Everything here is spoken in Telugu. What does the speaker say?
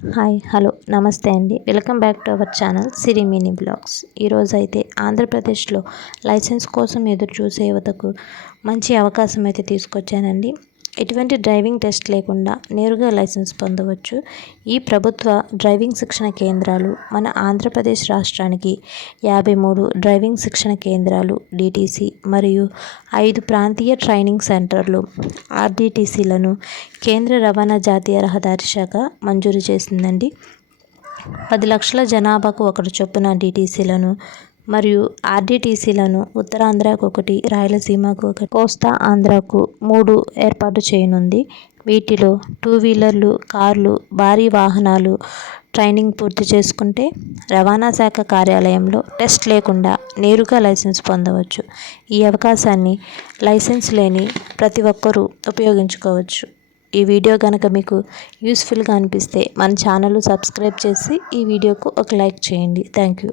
హాయ్ హలో నమస్తే అండి. Welcome back to our channel Siri mini blogs. ఈరోజు అయితే ఆంధ్రప్రదేశ్లో లైసెన్స్ కోసం ఎదురు చూసే యువతకు మంచి అవకాశం అయితే తీసుకొచ్చానండి. ఎటువంటి డ్రైవింగ్ టెస్ట్ లేకుండా నేరుగా లైసెన్స్ పొందవచ్చు. ఈ ప్రభుత్వ డ్రైవింగ్ శిక్షణ కేంద్రాలు మన ఆంధ్రప్రదేశ్ రాష్ట్రానికి యాభై మూడు డ్రైవింగ్ శిక్షణ కేంద్రాలు డిటీసీ మరియు ఐదు ప్రాంతీయ ట్రైనింగ్ సెంటర్లు ఆర్డిటీసీలను కేంద్ర రవాణా జాతీయ రహదారి శాఖ మంజూరు చేసిందండి. పది లక్షల జనాభాకు ఒకటి చొప్పున డిటీసీలను మరియు ఆర్డీటీసీలను ఉత్తరాంధ్రకు ఒకటి రాయలసీమకు ఒకటి కోస్తా ఆంధ్రకు మూడు ఏర్పాటు చేయనుంది. వీటిలో టూ వీలర్లు కార్లు భారీ వాహనాలు ట్రైనింగ్ పూర్తి చేసుకుంటే రవాణా శాఖ కార్యాలయంలో టెస్ట్ లేకుండా నేరుగా లైసెన్స్ పొందవచ్చు. ఈ అవకాశాన్ని లైసెన్స్ లేని ప్రతి ఒక్కరూ ఉపయోగించుకోవచ్చు. ఈ వీడియో కనుక మీకు యూస్ఫుల్గా అనిపిస్తే మన ఛానల్ సబ్స్క్రైబ్ చేసి ఈ వీడియోకు ఒక లైక్ చేయండి. Thank you